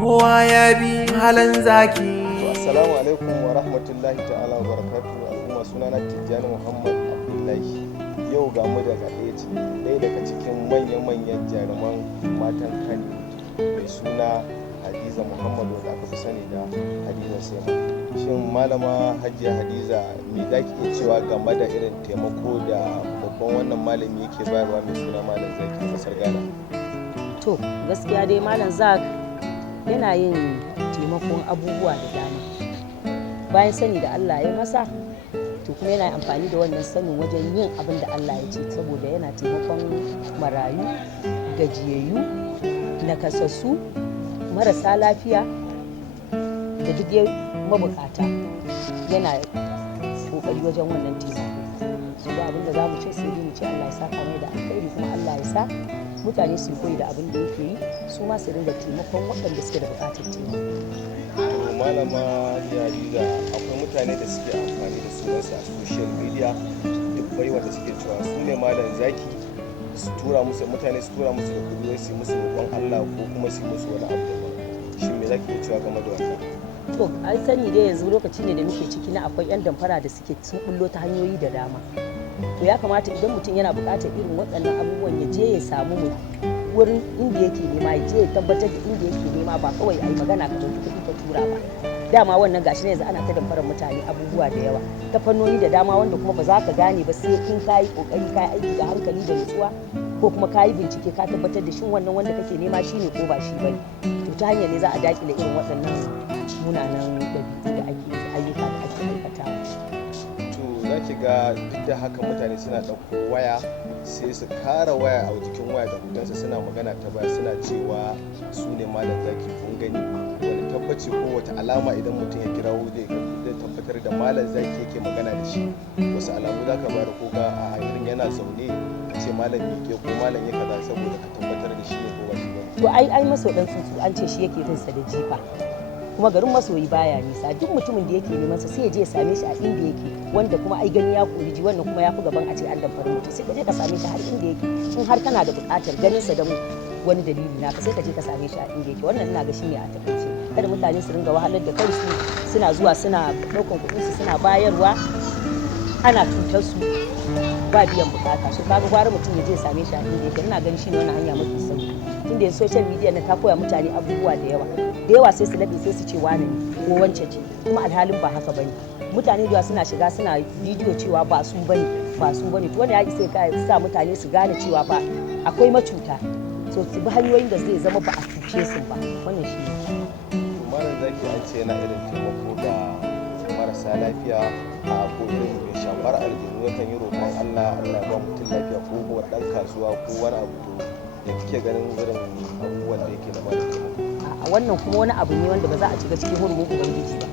kowa ya bi halin zaki. Assalamu alaikum wa rahmatullahi ta'ala wa barakatuhu. Al'umma, sunana Tijjani Muhammad Abdullahi. Yau ga mu daga ɗaya daga cikin manyan jaruman matan Kano mai suna Hadiza Muhammad, wanda aka fi sani da Hadiza Sema. Shin malama Hajiya Hadiza, me za ki iya cewa game da irin taimako da babban wannan malami yake bayarwa mai suna Malam Zaki a ƙasar Ghana? To gaskiya dai Malam Zak yana yin taimakon abubuwa da dama bayan sani da Allah ya masa, to kuma yana amfani da wannan sanin wajen yin abin da Allah ya ce, saboda yana taimakon marayu, gajiyayyu, nakasassu, marasa lafiya da duk mabukata. Yana kokari wajen wannan taimako. Su ba abin da za mu ce sai dai mu ce Allah ya saka mai da alkhairi, kuma Allah ya sa mutane su koyi da abin da yake yi, su ma su rinda taimakon waɗanda suke da buƙatar taimako. Malama Hadiza, akwai mutane da suke amfani da sunansa a social media, dubbai wanda suke cewa su ne Malam Zaki, su tura musu mutane, su tura musu da kuɗi, su musu roƙon Allah ko kuma su musu wani abu daban. Shin me zaki iya cewa game da wannan? To an sani dai yanzu lokaci ne da muke ciki na akwai 'yan damfara da suke sun bullo ta hanyoyi da dama. To ya kamata idan mutum yana buƙatar irin waɗannan abubuwan ya je ya samu wurin inda yake nema, ya je ya tabbatar da inda yake nema, ba kawai a yi magana ka ɗauki kuɗi ka tura ba. Dama wannan gashi ne yanzu ana ta damfarar mutane abubuwa da yawa ta fannoni da dama, wanda kuma ba za ka gane ba sai in ka yi ƙoƙari, ka yi aiki da hankali da nutsuwa, ko kuma ka yi bincike ka tabbatar da shin wannan wanda kake nema shi ne ko ba shi ba ne. To ta hanyar ne za a daƙile irin waɗannan munanan ɗabi'u da ake ayyuka da ake aikatawa. Za ki ga duk da haka mutane suna ɗauko waya, sai su kara waya a jikin waya da hutunsa, suna magana ta baya, suna cewa su ne Malam Zaki. Kun gani wani tabbaci ko wata alama idan mutum ya kira zai tabbatar da Malam Zaki yake magana da shi? Wasu alamu za ka bayar, ko ga a irin yana zaune a ce malam miƙe ko malam ya kaza, saboda ka tabbatar da shi ne ko ba shi ba? To ai maso ɗan tsuntsu an ce shi yake bin sa da jifa, kuma garin masoyi baya nisa. Duk mutumin da yake neman sa sai ya je ya same shi a inda yake, wanda kuma ai gani ya kori ji, wannan kuma ya fi gaban a ce an damfari mutum. Sai ka je ka same shi har inda yake, in har kana da buƙatar ganin sa da wani dalili naka, sai ka je ka same shi a inda yake. Wannan ina ga shi ne a takaice. Kada mutane su ringa wahalar da kansu, suna zuwa suna ɗaukan kuɗin su suna bayarwa, ana cutar su ba biyan bukata. So kaga gwara mutum ya je ya same shi a inda yake. Ina ganin shi ne wannan hanya mafi sauki, tunda yanzu social media na ta koya mutane abubuwa da yawa sai su laɓe sai su ce wane ne ko wance ce, kuma alhalin ba haka bane. Mutane da suna shiga suna bidiyo cewa ba su bane to wanda ya isa ya sa mutane su gane cewa ba akwai macuta, so su bi hanyoyin da zai zama ba a cuce su ba. Wannan shi ne. Malam Zaki an ce yana irin taimako ga marasa lafiya, a ko irin mai shafar aljanu yakan yi roƙon Allah ba mutum lafiya, ko kuma ɗan kasuwa ko wani abu. Da kike ganin irin abubuwan da yake da malam taimako? A wannan kuma wani abu ne wanda ba za a shiga cikin hurumin ubangiji ba.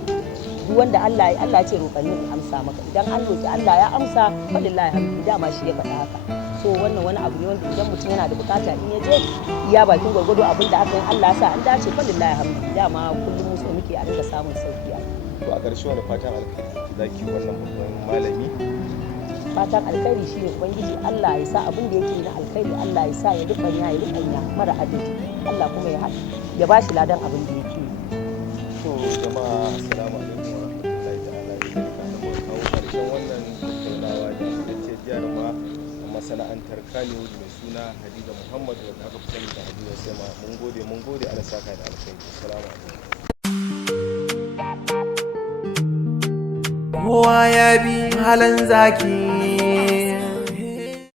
Duk wanda Allah ya ce roƙanni in amsa maka, idan an roƙi Allah ya amsa, falillahi hamdu, dama shi ya faɗa haka. So wannan wani abu ne wanda idan mutum yana da bukata in ya je iya bakin gwargwado abin da aka yi Allah sa an dace, falillahi hamdu. Dama kullum musu muke a dinga samun sauki. To a ƙarshe wani fatan alkhairi zaki wannan babban malami? Fatan alkhairi shine ubangiji Allah ya sa abin da yake na alkhairi Allah ya sa ya rubanya mara adadi, Allah kuma ya ba shi ladan abin da yake. To jama'a, assalamu alaikum wa rahmatullahi ta'ala wa barakatuhu. Kawo karshen wannan tattaunawa da ce jaruma a masana'antar Kano mai suna Hadiza Muhammad, wanda aka fi sani da Hadiza Sema. Mun gode Allah saka da alkhairi. Assalamu alaikum. Kowa ya bi halin zaki.